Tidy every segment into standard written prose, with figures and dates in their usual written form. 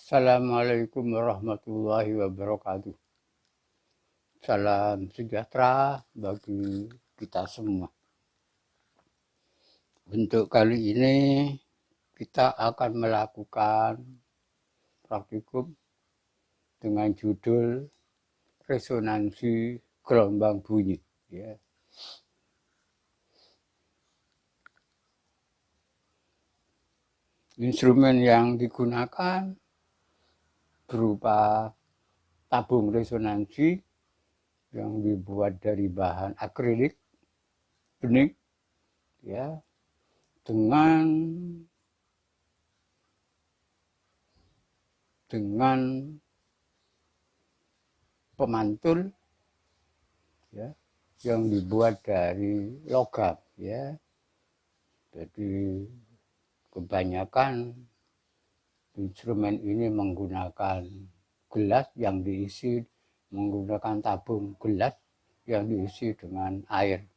Assalamualaikum warahmatullahi wabarakatuh. Salam sejahtera bagi kita semua. Untuk kali ini kita akan melakukan praktikum dengan judul resonansi gelombang bunyi. Ya. Instrumen yang digunakan berupa tabung resonansi yang dibuat dari bahan akrilik bening, ya, dengan pemantul, ya, yang dibuat dari logam, ya. Jadi kebanyakan instrumen ini menggunakan gelas yang diisi menggunakan tabung gelas yang diisi dengan air.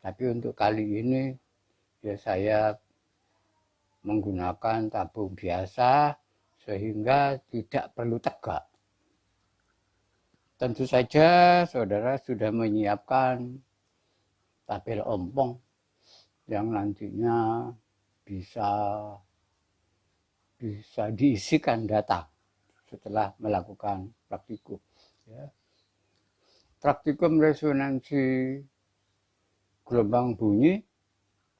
Tapi untuk kali ini ya saya menggunakan tabung biasa sehingga tidak perlu tegak. Tentu saja saudara sudah menyiapkan tabel ompong yang nantinya bisa diisikan data setelah melakukan praktikum. Ya. Praktikum resonansi gelombang bunyi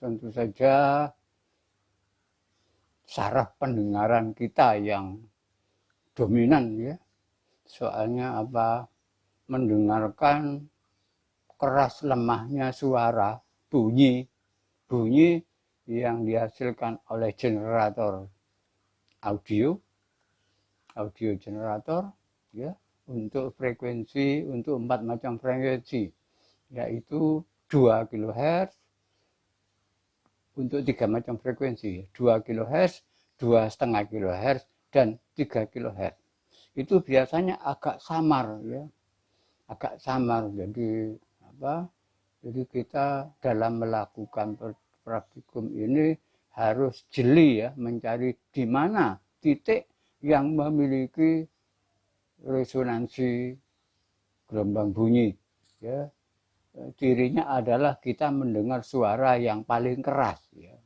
tentu saja saraf pendengaran kita yang dominan, ya. Soalnya apa? Mendengarkan keras lemahnya suara bunyi yang dihasilkan oleh generator audio generator, ya, untuk untuk 4 macam frekuensi, yaitu 2 kHz untuk 3 macam frekuensi, 2 kHz, 2,5 kHz, dan 3 kHz. Itu biasanya agak samar, ya. Agak samar. Jadi kita dalam melakukan praktikum ini harus jeli, ya, mencari di mana titik yang memiliki resonansi gelombang bunyi, ya. Cirinya adalah kita mendengar suara yang paling keras, ya.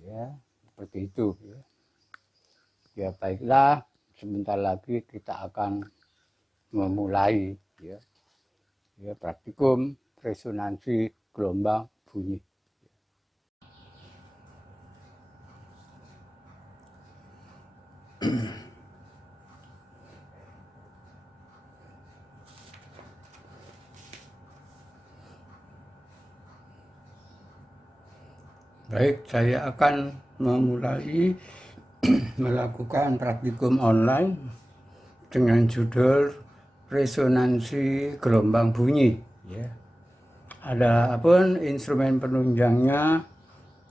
Ya, seperti itu, ya. Ya, baiklah, sebentar lagi kita akan memulai, ya, praktikum resonansi gelombang bunyi. Baik, saya akan memulai melakukan praktikum online dengan judul resonansi gelombang bunyi, ya. Adapun instrumen penunjangnya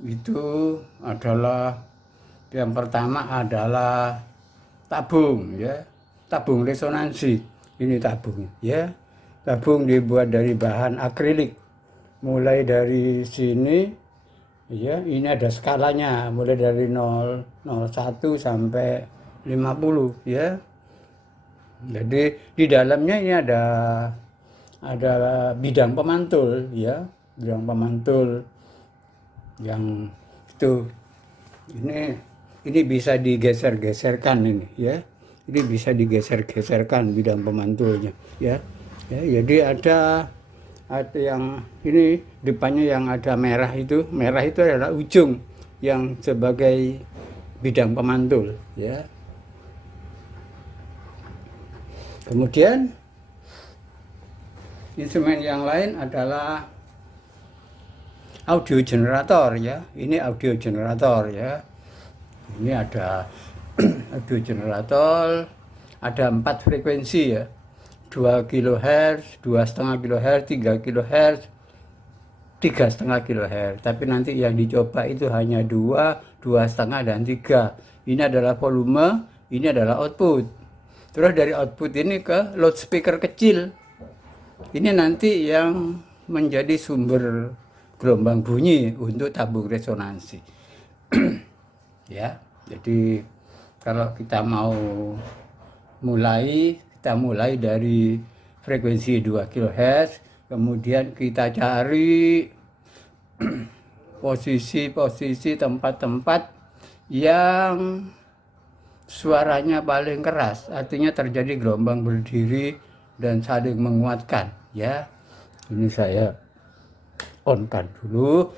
itu adalah yang pertama adalah tabung, ya. Tabung resonansi. Ini tabung, ya. Tabung dibuat dari bahan akrilik. Mulai dari sini, ya, ini ada skalanya mulai dari 0,01 sampai 50, ya. Jadi di dalamnya ini ada bidang pemantul, ya, bidang pemantul yang itu ini bisa digeser-geserkan ini, ya. Ini bisa digeser-geserkan bidang pemantulnya, ya. Ya, jadi ada yang ini depannya yang ada merah itu adalah ujung yang sebagai bidang pemantul, ya. Kemudian instrumen yang lain adalah audio generator, ya. Ini audio generator, ya. Ini ada audio generator, ada 4 frekuensi, ya. 2 kHz, 2,5 kHz, 3 kHz, 3,5 kHz. Tapi nanti yang dicoba itu hanya 2, 2,5, dan 3. Ini adalah volume, ini adalah output. Terus dari output ini ke loudspeaker kecil. Ini nanti yang menjadi sumber gelombang bunyi untuk tabung resonansi. Ya, jadi kalau kita mau kita mulai dari frekuensi 2 kHz, kemudian kita cari posisi tempat-tempat yang suaranya paling keras, artinya terjadi gelombang berdiri dan saling menguatkan, ya. Ini saya on-kan dulu.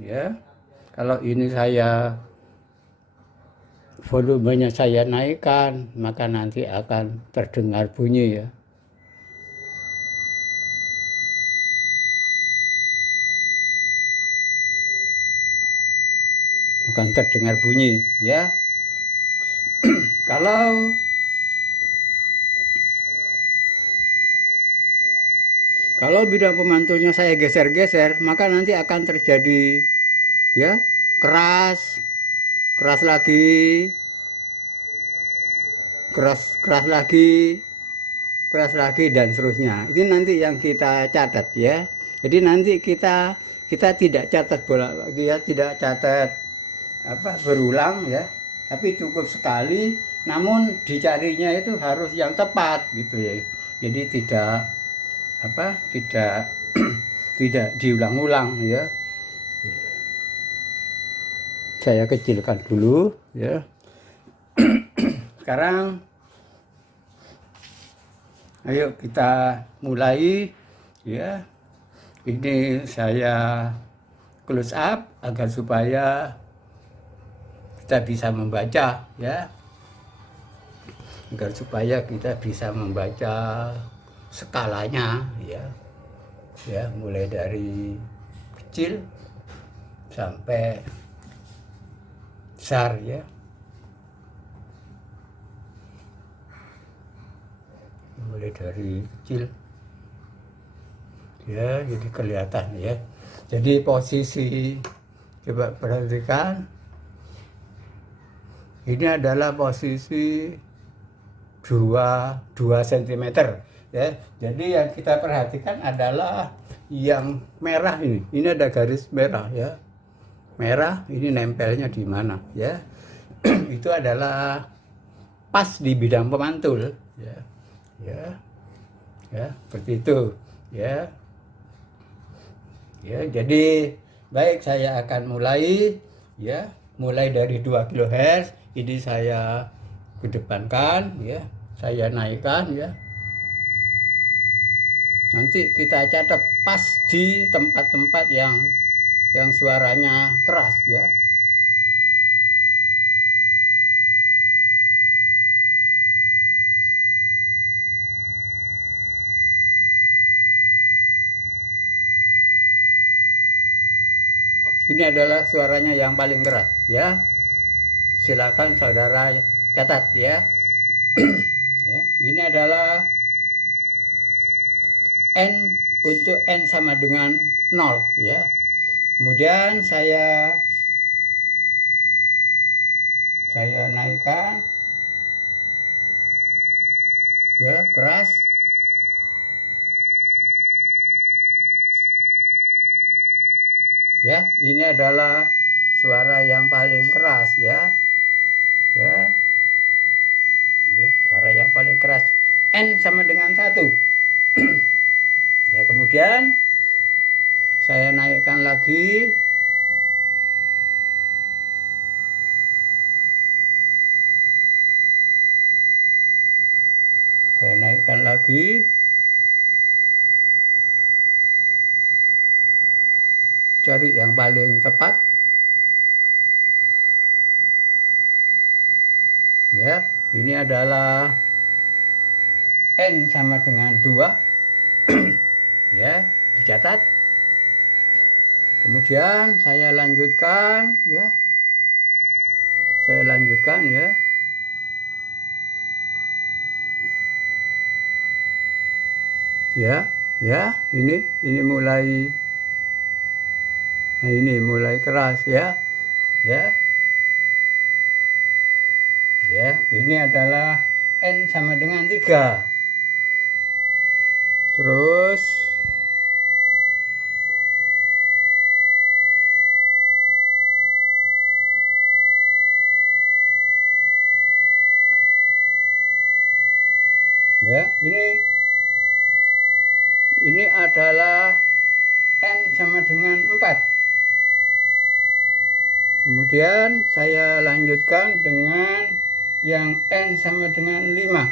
Ya, kalau ini volumenya saya naikkan, maka nanti akan terdengar bunyi, ya. Akan terdengar bunyi, ya. Kalau bidang pemantulnya saya geser-geser, maka nanti akan terjadi, ya, keras lagi, keras lagi dan seterusnya. Ini nanti yang kita catat, ya. Jadi nanti kita tidak catat tidak catat berulang, ya. Tapi cukup sekali, namun dicarinya itu harus yang tepat gitu, ya. Jadi tidak tidak diulang-ulang, ya. Saya kecilkan dulu, ya. Sekarang ayo kita mulai, ya. Ini saya close up agar supaya kita bisa membaca, ya. Agar supaya kita bisa membaca skalanya, ya. Ya, mulai dari kecil sampai besar, ya. Mulai dari kecil, ya, jadi kelihatan, ya. Jadi posisi, coba perhatikan, ini adalah posisi 2 cm, ya. Jadi yang kita perhatikan adalah yang merah ini ada garis merah, ya. Merah ini nempelnya di mana, ya. Itu adalah pas di bidang pemantul, ya. Ya, seperti itu, ya. Ya, jadi baik, saya akan mulai, ya. Mulai dari 2 kHz ini saya kedepankan, ya. Saya naikkan, ya. Nanti kita catat pas di tempat-tempat yang suaranya keras, ya. Ini adalah suaranya yang paling keras, ya. Silakan saudara catat, ya. Ya, ini adalah N, untuk N sama dengan 0, ya. Kemudian saya naikkan, ya, keras. Ya, ini adalah suara yang paling keras, ya. Ya. Suara yang paling keras. N sama dengan 1. Ya, kemudian saya naikkan lagi. Saya naikkan lagi. Cari yang paling tepat. Ya, ini adalah N sama dengan 2. Ya, dicatat. Kemudian saya lanjutkan, ya. Saya lanjutkan, ya. Ya, ini mulai. Nah, ini mulai keras, ya. Ya. Ya, ini adalah N sama dengan 3. Terus Ya, ini adalah N sama dengan 4. Kemudian saya lanjutkan dengan yang N sama dengan 5.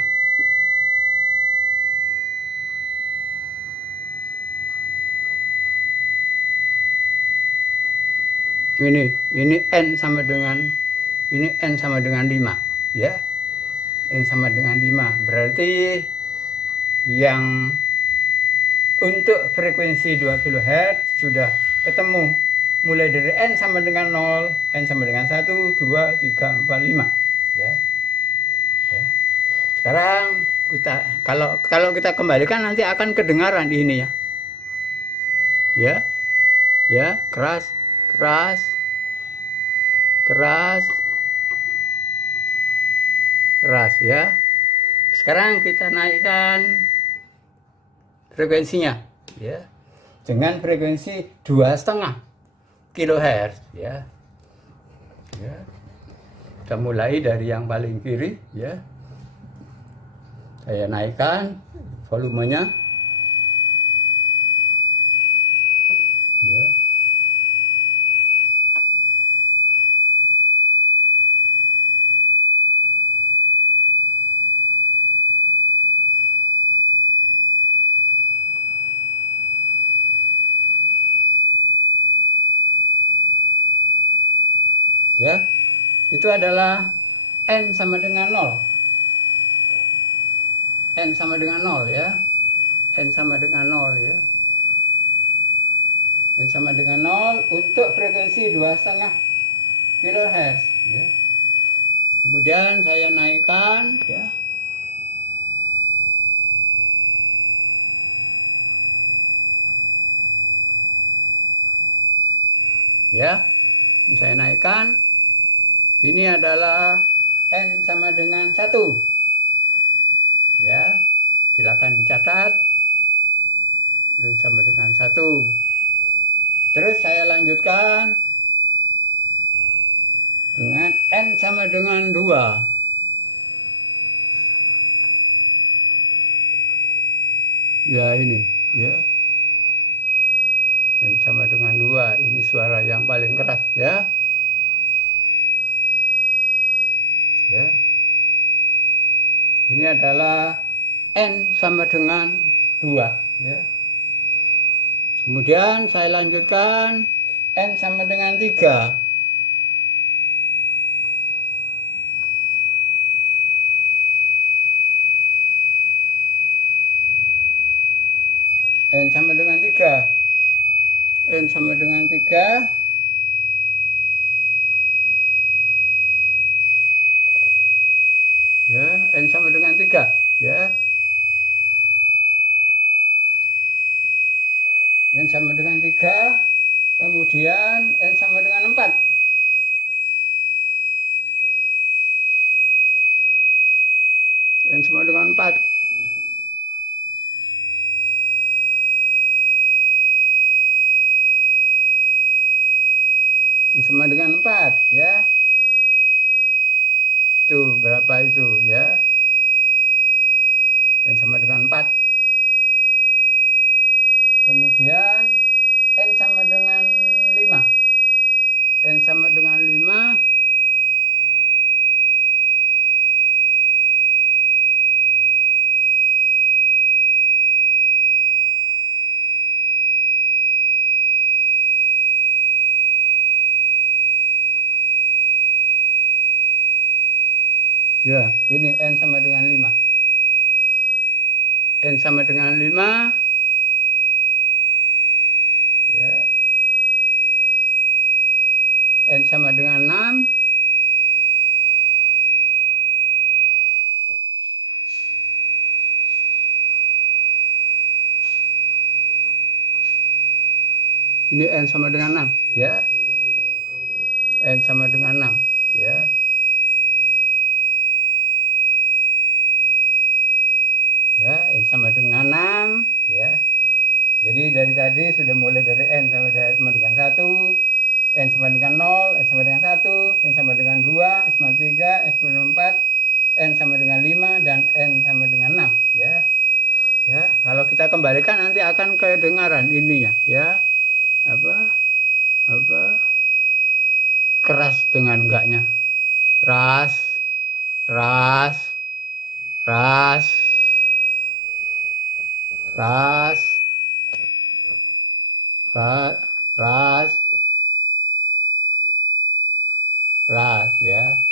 Ini N sama dengan 5, ya. N sama dengan 5. Berarti yang untuk frekuensi 2 kHz sudah ketemu. Mulai dari N sama dengan 0, N sama dengan 1, 2, 3, 4, 5. Ya. Ya. Sekarang kalau kita kembalikan nanti akan kedengaran ini ya. Ya. Ya, keras, keras, keras, keras ya. Sekarang kita naikkan frekuensinya ya. Dengan frekuensi 2,5 kHz ya. Ya. Kita mulai dari yang paling kiri ya. Saya naikkan volumenya. Ya. Ya. Itu adalah N sama dengan 0. N sama dengan 0 ya. N sama dengan 0 ya. N sama dengan 0 untuk frekuensi 2,5 kHz ya. Kemudian saya naikkan ya. Ya. Saya naikkan. Ini adalah N sama dengan 1. Ya. Silakan dicatat. N sama dengan 1. Terus saya lanjutkan dengan N sama dengan 2. Ya ini, ya. N sama dengan 2. Ini suara yang paling keras, ya. Ya. Ini adalah N sama dengan 2, ya. Kemudian saya lanjutkan N sama dengan 3. N sama dengan 3. N sama dengan 3. Ya, N sama dengan 3. Ya. N sama dengan 3. Kemudian N sama dengan 4. N sama dengan 4. N sama dengan 4 ya. Itu berapa itu ya? N sama dengan 4. Kemudian N sama dengan 5. N sama dengan 5. Ya, ini N sama dengan 5. N sama dengan 5. Ya. N sama dengan 6. Ini N sama dengan 6, ya. N sama dengan 6, ya. Ya, N sama dengan 6, ya. Jadi dari tadi sudah mulai dari N sama dengan 1, N sama dengan 0, N sama dengan 1, N sama dengan 2, N sama 3, N sama dengan 4, N sama dengan 5 dan N sama dengan 6 ya. Ya, kalau kita kembalikan nanti akan kedengaran ininya ya. Apa keras dengan enggaknya. Keras, keras, keras, keras, keras, keras, keras ya.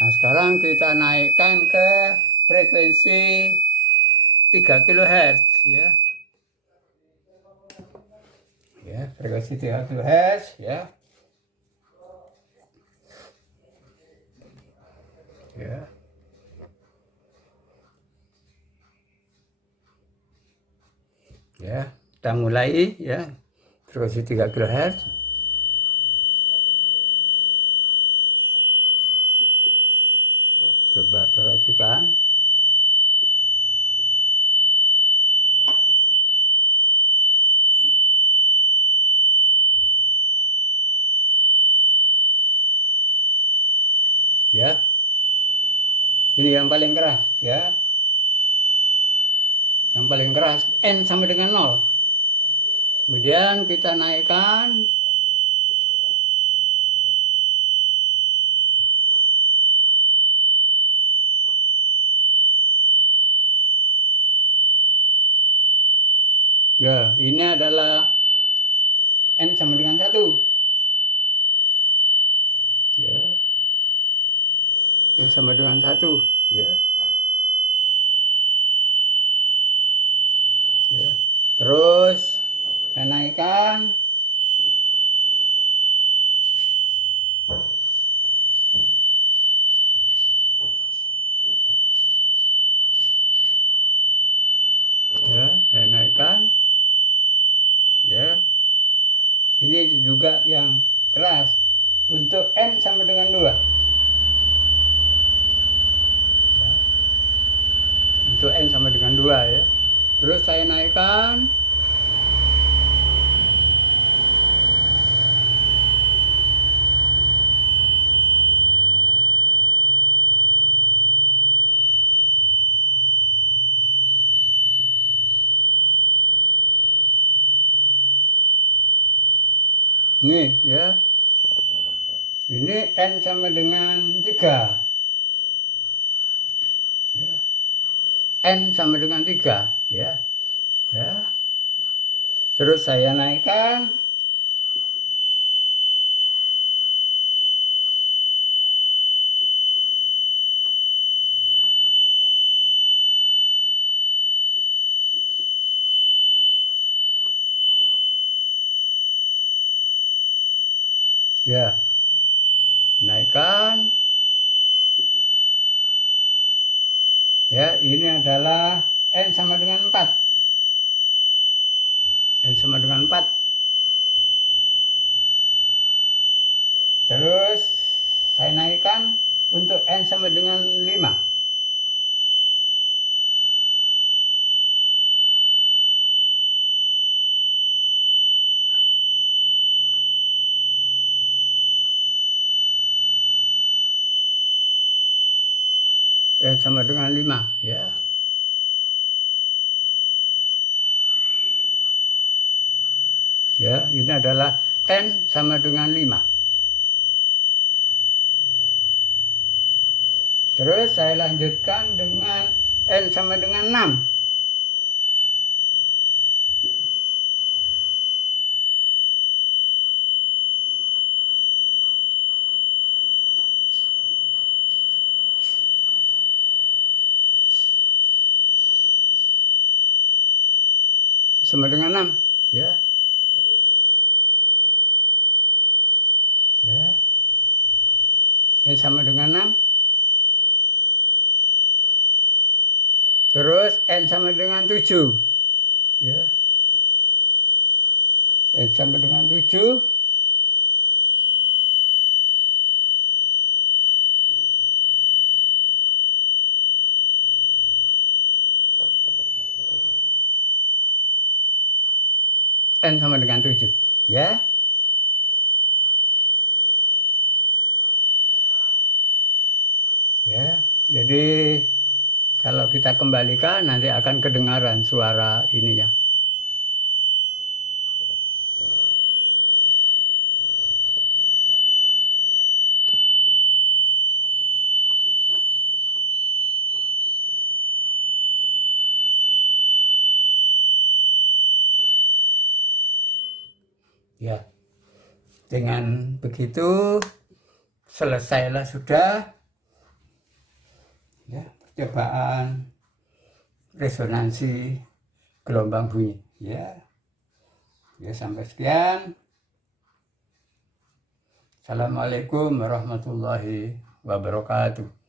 Nah, sekarang kita naikkan ke frekuensi 3 kHz ya. Ya, frekuensi 3 kHz ya. Ya. Ya, kita mulai ya. Frekuensi 3 kHz. Coba perhatikan. Ya. Ini yang paling keras ya. Yang paling keras N sama dengan 0. Kemudian kita naikkan ya, ini adalah N sama dengan 1 ya. N sama dengan 1 ya. Ya. Terus saya naikkan ya, saya naikkan ya. Ini juga yang keras untuk N sama dengan 2 ya. Untuk N sama dengan 2 ya. Terus saya naikkan nih ya. Ini N sama dengan 3 ya. N sama dengan 3 ya. Ya. Terus saya naikkan ya. Naikkan ya. Ini adalah N sama dengan 4. N sama dengan 4. Terus saya naikkan untuk N sama dengan 5. N sama dengan 5 ya. Ya, ini adalah N sama dengan 5. Terus saya lanjutkan dengan N sama dengan 6. Sama dengan 6 ya. Ya. N sama dengan 6. Terus N sama dengan 7 ya. N sama dengan 7. N sama dengan 7 ya. Ya, jadi kalau kita kembalikan nanti akan kedengaran suara ininya. Ya, dengan begitu selesailah sudah ya percobaan resonansi gelombang bunyi. Ya sampai sekian. Assalamualaikum warahmatullahi wabarakatuh.